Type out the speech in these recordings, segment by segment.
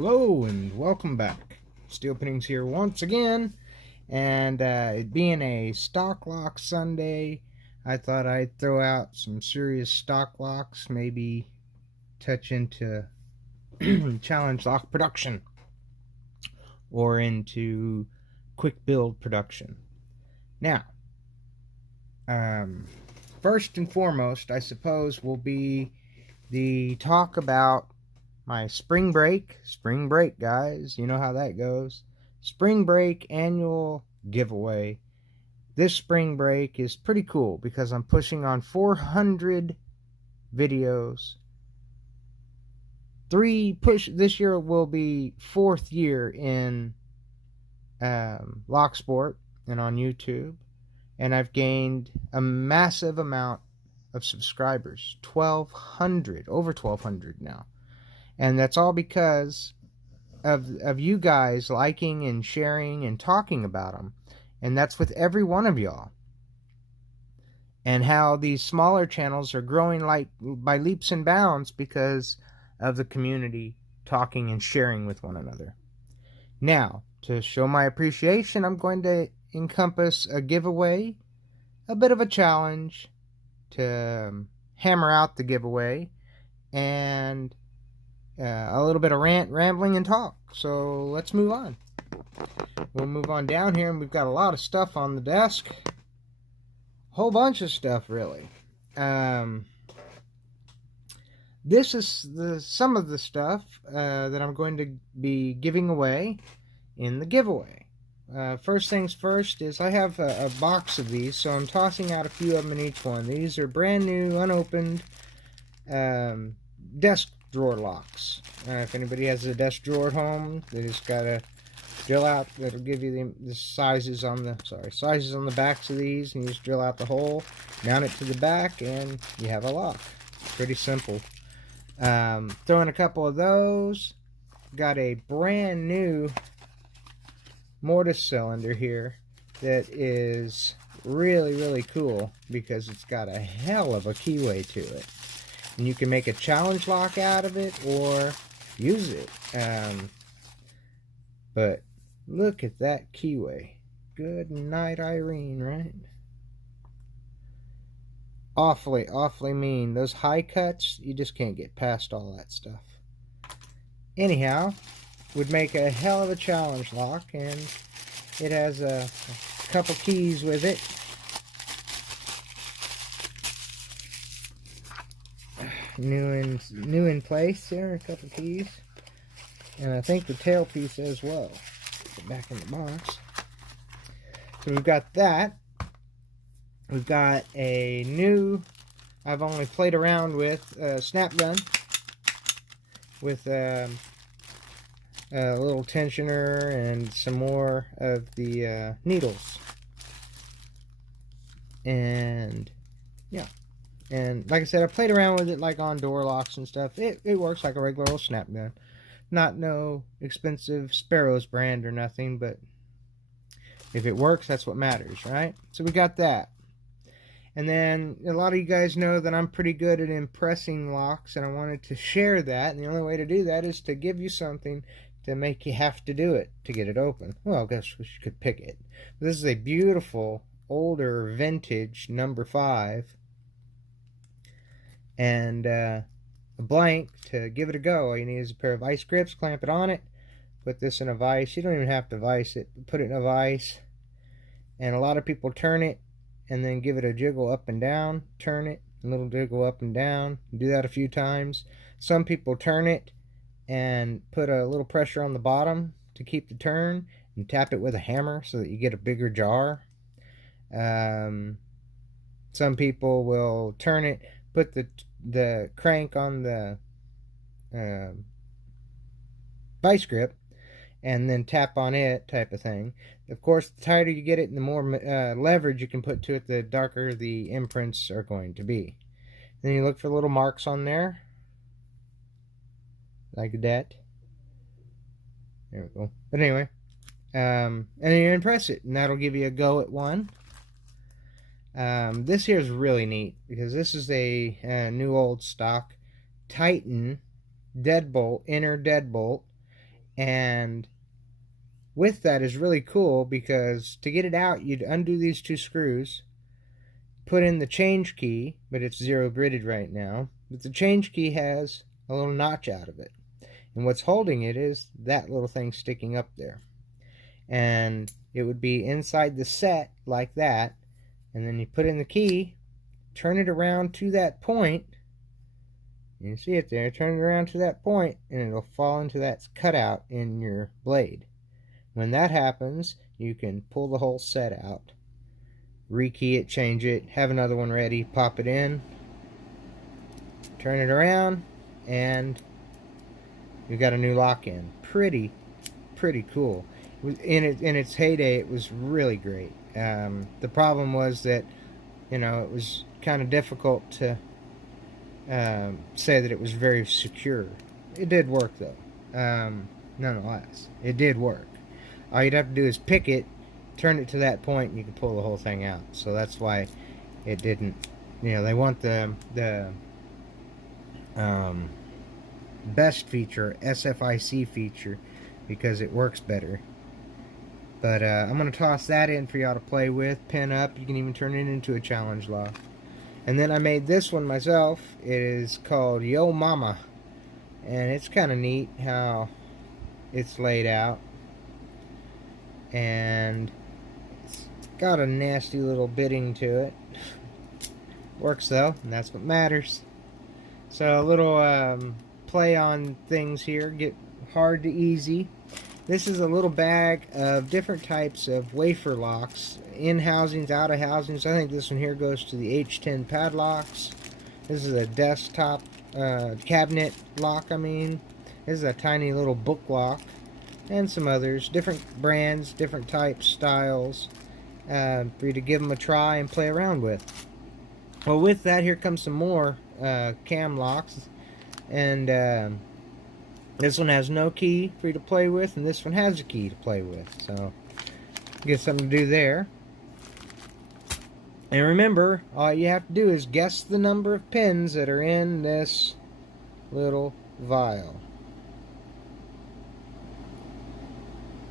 Hello and welcome back. Steel Pinnings here once again, and it being a stock lock Sunday, I thought I'd throw out some serious stock locks, maybe touch into challenge lock production or into quick build production. Now, first and foremost, I suppose, will be the talk about my spring break, guys, you know how that goes. Spring break annual giveaway. This spring break is pretty cool because I'm pushing on 400 videos. This year will be 4th year in Lock Sport and on YouTube, and I've gained a massive amount of subscribers. 1,200, over 1,200 now. And that's all because of you guys liking and sharing and talking about them. And that's with every one of y'all. And how these smaller channels are growing like by leaps and bounds because of the community talking and sharing with one another. Now, to show my appreciation, I'm going to encompass a giveaway, a bit of a challenge to hammer out the giveaway, and a little bit of rambling and talk. So let's move on. We'll move on down here, and we've got a lot of stuff on the desk. A whole bunch of stuff, really. This is some of the stuff that I'm going to be giving away in the giveaway. First things first is I have a box of these, so I'm tossing out a few of them in each one. These are brand new, unopened desk drawer locks. If anybody has a desk drawer at home, they just gotta drill out. That'll give you the sizes on the backs of these, and you just drill out the hole, mount it to the back, and you have a lock. Pretty simple. Throwing a couple of those. Got a brand new mortise cylinder here that is really cool because it's got a hell of a keyway to it. And you can make a challenge lock out of it or use it. But look at that keyway. Good night, Irene, right? Awfully mean. Those high cuts, you just can't get past all that stuff. Anyhow, would make a hell of a challenge lock, and it has a couple keys with it. New in place there, a couple keys, and I think the tailpiece as well. Put it back in the box. So we've got that. We've got a new, I've only played around with, snap gun with a little tensioner and some more of the needles. And yeah. And like I said, I played around with it like on door locks and stuff. It works like a regular old snap gun. Not no expensive Sparrows brand or nothing, but if it works, that's what matters, right? So we got that. And then a lot of you guys know that I'm pretty good at impressing locks, and I wanted to share that. And the only way to do that is to give you something to make you have to do it to get it open. Well, I guess you could pick it. This is a beautiful, older, vintage number 5. And a blank to give it a go. All you need is a pair of vice grips, clamp it on it, put this in a vise. You don't even have to vise it, put it in a vise. And a lot of people turn it and then give it a jiggle up and down, turn it, a little jiggle up and down, do that a few times. Some people turn it and put a little pressure on the bottom to keep the turn and tap it with a hammer so that you get a bigger jar. Some people will turn it, put the crank on the vice grip and then tap on it, type of thing. Of course, the tighter you get it and the more leverage you can put to it, the darker the imprints are going to be. Then you look for little marks on there like that. There we go. But anyway, and then you impress it, and that'll give you a go at one. This here is really neat because this is a new old stock Titan deadbolt, inner deadbolt, And with that is really cool because to get it out, you'd undo these 2 screws, put in the change key, but it's 0 gridded right now. But the change key has a little notch out of it. And what's holding it is that little thing sticking up there. And it would be inside the set like that. And then you put in the key, turn it around to that point. You see it there. Turn it around to that point, and it'll fall into that cutout in your blade. When that happens, you can pull the whole set out, rekey it, change it, have another one ready, pop it in, turn it around, and you've got a new lock in. Pretty cool. In its heyday, it was really great. The problem was that, it was kind of difficult to say that it was very secure. It did work though. Nonetheless, it did work. All you'd have to do is pick it, turn it to that point, and you can pull the whole thing out. So that's why it didn't. They want the best feature, SFIC feature, because it works better. But I'm going to toss that in for y'all to play with, pin up. You can even turn it into a challenge lock. And then I made this one myself. It is called Yo Mama. And it's kind of neat how it's laid out. And it's got a nasty little bitting to it. Works though, and that's what matters. So a little play on things here. Get hard to easy. This is a little bag of different types of wafer locks, in housings, out of housings. I think this one here goes to the H10 padlocks. This is a desktop cabinet lock, This is a tiny little book lock, and some others. Different brands, different types, styles, for you to give them a try and play around with. Well, with that, here comes some more cam locks. And this one has no key for you to play with, and this one has a key to play with. So, get something to do there. And remember, all you have to do is guess the number of pins that are in this little vial.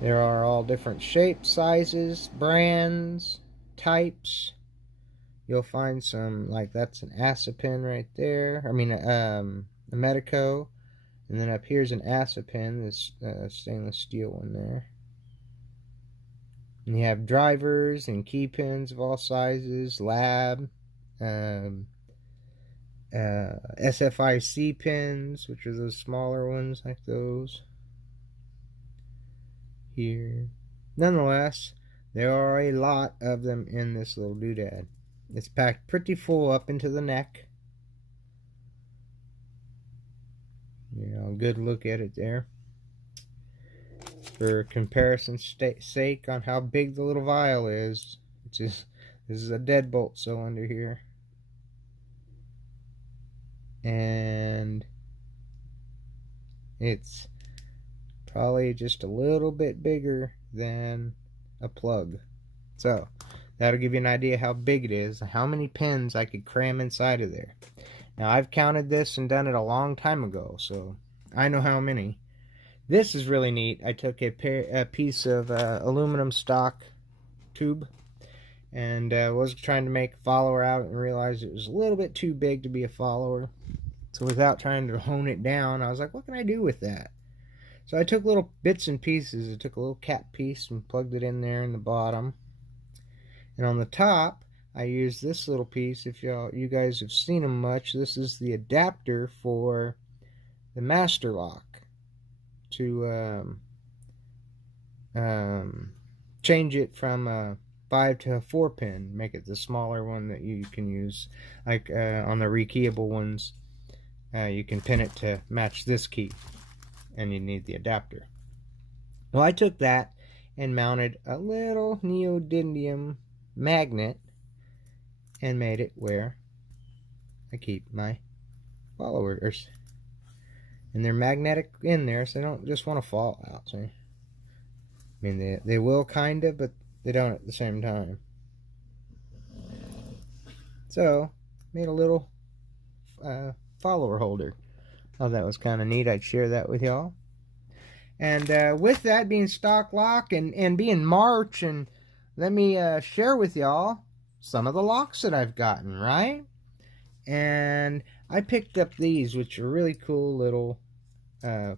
There are all different shapes, sizes, brands, types. You'll find some, like that's an ASA pin right there. A Medico. And then up here's an ASA pin, this stainless steel one there. And you have drivers and key pins of all sizes, lab, SFIC pins, which are those smaller ones like those here. Nonetheless, there are a lot of them in this little doodad. It's packed pretty full up into the neck. Good look at it there. For comparison's sake on how big the little vial is, this is a deadbolt cylinder here. And it's probably just a little bit bigger than a plug. So, that'll give you an idea how big it is, how many pins I could cram inside of there. Now, I've counted this and done it a long time ago, so I know how many. This is really neat. I took a piece of aluminum stock tube and was trying to make a follower out and realized it was a little bit too big to be a follower. So without trying to hone it down, I was like, what can I do with that? So I took little bits and pieces. I took a little cap piece and plugged it in there in the bottom. And on the top, I used this little piece. If you guys have seen them much, this is the adapter for the master lock to change it from a 5 to a 4 pin, make it the smaller one that you can use. Like on the rekeyable ones, you can pin it to match this key, and you need the adapter. Well, I took that and mounted a little neodymium magnet and made it where I keep my followers. And they're magnetic in there, so they don't just want to fall out. See? They will kind of, but they don't at the same time. So, made a little follower holder. Oh, that was kind of neat. I'd share that with y'all. And with that being stock lock and being March, and let me share with y'all some of the locks that I've gotten, right? And I picked up these, which are really cool little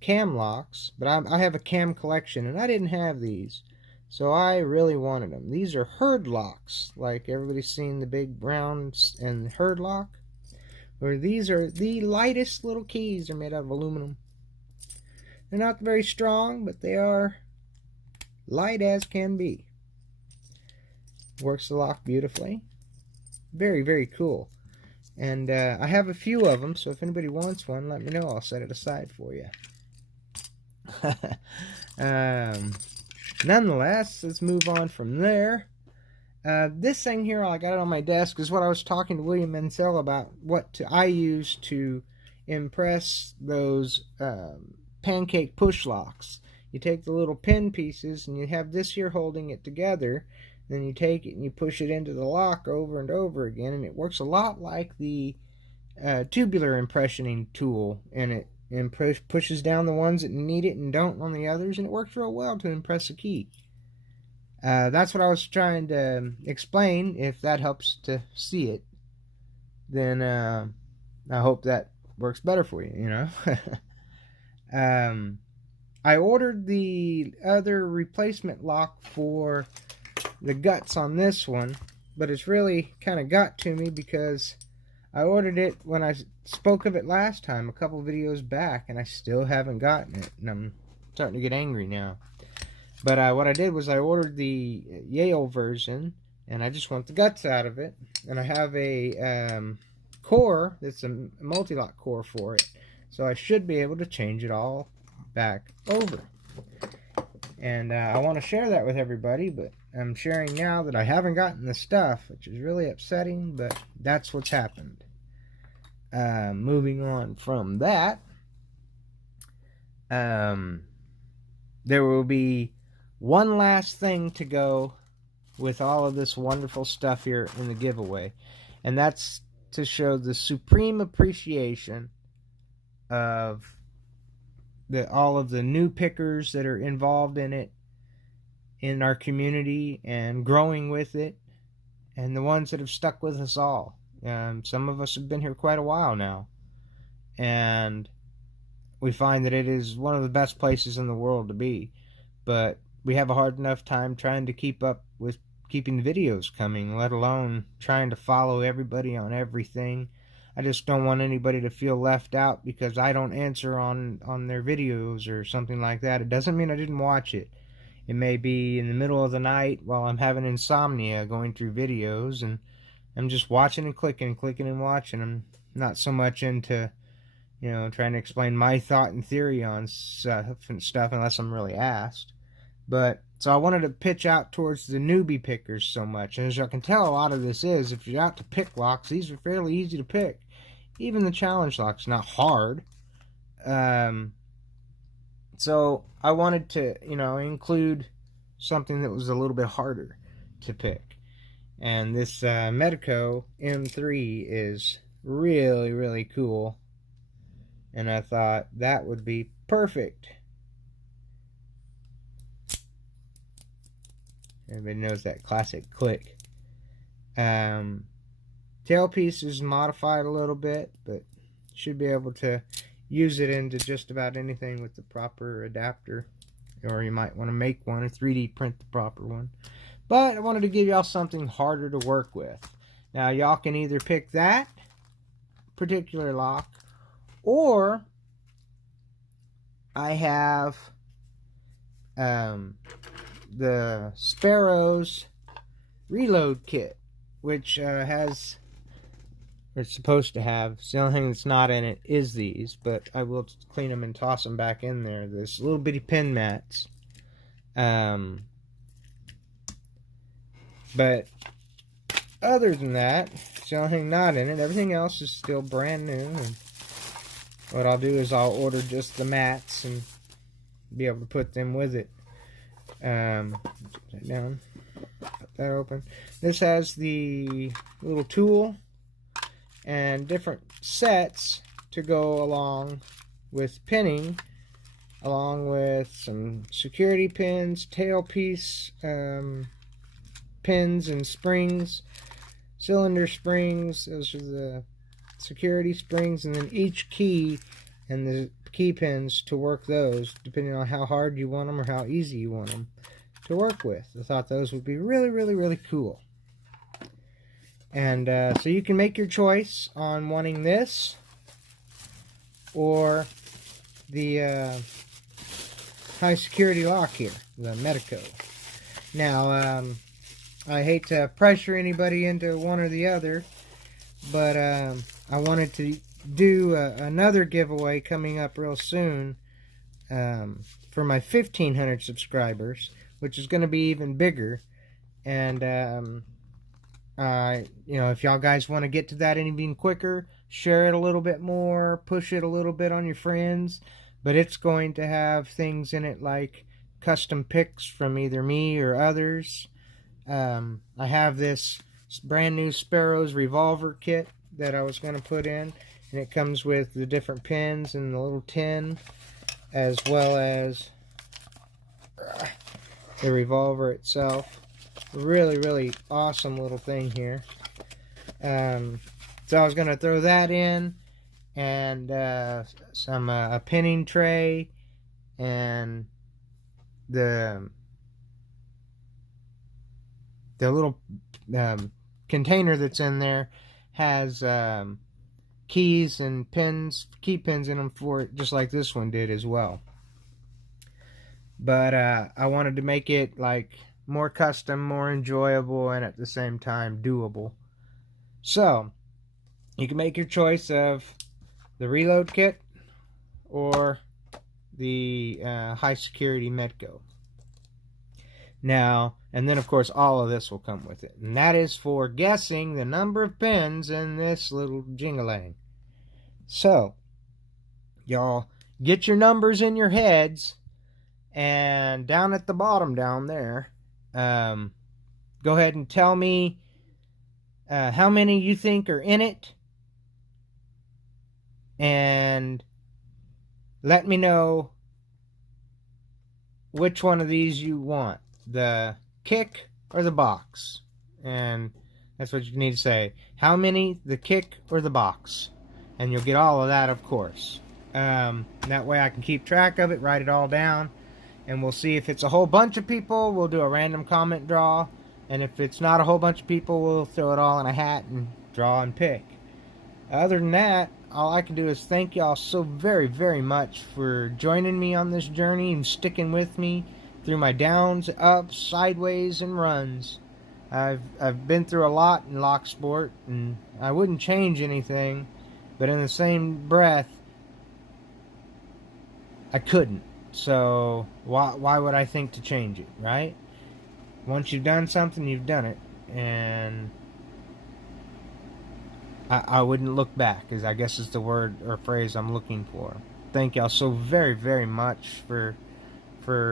cam locks, but I have a cam collection, and I didn't have these, so I really wanted them. These are herd locks, like everybody's seen the big brown and herd lock, where these are the lightest little keys. They're made out of aluminum. They're not very strong, but they are light as can be. Works the lock beautifully. Very, very cool. And I have a few of them, so if anybody wants one, let me know. I'll set it aside for you. Nonetheless, let's move on from there. This thing here, I got it on my desk, is what I was talking to William Mansell about, what I use to impress those pancake push locks. You take the little pin pieces, and you have this here holding it together. Then you take it and you push it into the lock over and over again, and it works a lot like the tubular impressioning tool, and it pushes down the ones that need it and don't on the others, and it works real well to impress a key. That's what I was trying to explain. If that helps to see it, then I hope that works better for you, you know. I ordered the other replacement lock for the guts on this one, but it's really kind of got to me because I ordered it when I spoke of it last time, a couple videos back, and I still haven't gotten it, and I'm starting to get angry now. But what I did was I ordered the Yale version, and I just want the guts out of it, and I have a core that's a multi-lock core for it, so I should be able to change it all back over. And I want to share that with everybody, but I'm sharing now that I haven't gotten the stuff, which is really upsetting, but that's what's happened. Moving on from that, there will be one last thing to go with all of this wonderful stuff here in the giveaway, and that's to show the supreme appreciation of all of the new pickers that are involved in it, in our community, and growing with it, and the ones that have stuck with us all. Some of us have been here quite a while now, and we find that it is one of the best places in the world to be, but we have a hard enough time trying to keep up with keeping videos coming, let alone trying to follow everybody on everything. I just don't want anybody to feel left out because I don't answer on their videos or something like that. It doesn't mean I didn't watch it. It may be in the middle of the night while I'm having insomnia going through videos, and I'm just watching and clicking and watching. I'm not so much into, you know, trying to explain my thought and theory on stuff unless I'm really asked. But so I wanted to pitch out towards the newbie pickers so much. And as you can tell, a lot of this is, if you're out to pick locks, these are fairly easy to pick. Even the challenge lock's not hard. So I wanted to, you know, include something that was a little bit harder to pick. And this Medeco M3 is really, really cool. And I thought that would be perfect. Everybody knows that classic click. Tailpiece is modified a little bit, but should be able to use it into just about anything with the proper adapter. Or you might want to make one or 3D print the proper one. But I wanted to give y'all something harder to work with. Now y'all can either pick that particular lock, or I have the Sparrows reload kit, which has, it's supposed to have, the only thing that's not in it is these, but I will clean them and toss them back in there. This little bitty pin mats. But other than that, it's the only thing not in it. Everything else is still brand new, and what I'll do is I'll order just the mats and be able to put them with it. Put that down, put that open. This has the little tool and different sets to go along with pinning along with some security pins, tailpiece pins and springs, cylinder springs. Those are the security springs, and then each key and the key pins to work those, depending on how hard you want them or how easy you want them to work with. I thought those would be really, really, really cool. And so you can make your choice on wanting this or the high security lock here, the Medeco. Now, I hate to pressure anybody into one or the other, but I wanted to do another giveaway coming up real soon for my 1,500 subscribers, which is going to be even bigger. And you know, if y'all guys want to get to that even quicker, share it a little bit more, push it a little bit on your friends. But it's going to have things in it like custom picks from either me or others. I have this brand new Sparrows revolver kit that I was going to put in, and it comes with the different pins and the little tin, as well as the revolver itself. Really, really awesome little thing here. So I was going to throw that in, and some a pinning tray, and the little container that's in there has keys and pins, key pins in them for it, just like this one did as well. But I wanted to make it like more custom, more enjoyable, and at the same time doable. So you can make your choice of the reload kit or the high security Medeco. Now, and then of course all of this will come with it, and that is for guessing the number of pins in this little jingalang. So y'all get your numbers in your heads, and down at the bottom down there, go ahead and tell me how many you think are in it, and let me know which one of these you want, the kick or the box. And that's what you need to say. How many, the kick or the box? And you'll get all of that, of course. That way I can keep track of it, write it all down, and we'll see if it's a whole bunch of people, we'll do a random comment draw. And if it's not a whole bunch of people, we'll throw it all in a hat and draw and pick. Other than that, all I can do is thank y'all so very, very much for joining me on this journey and sticking with me through my downs, ups, sideways, and runs. I've been through a lot in Locksport, and I wouldn't change anything, but in the same breath, I couldn't. So why would I think to change it, right? Once you've done something, you've done it, and I wouldn't look back, is I guess is the word or phrase I'm looking for. Thank y'all so very, very much for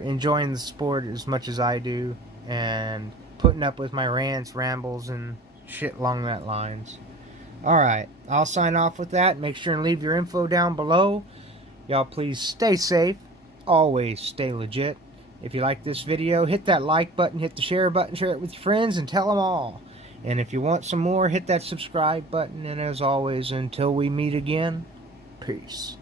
enjoying the sport as much as I do, and putting up with my rants, rambles, and shit along that lines. Alright, I'll sign off with that. Make sure and leave your info down below. Y'all please stay safe. Always stay legit. If you like this video, hit that like button, hit the share button, share it with your friends, and tell them all. And if you want some more, hit that subscribe button. And as always, until we meet again, peace.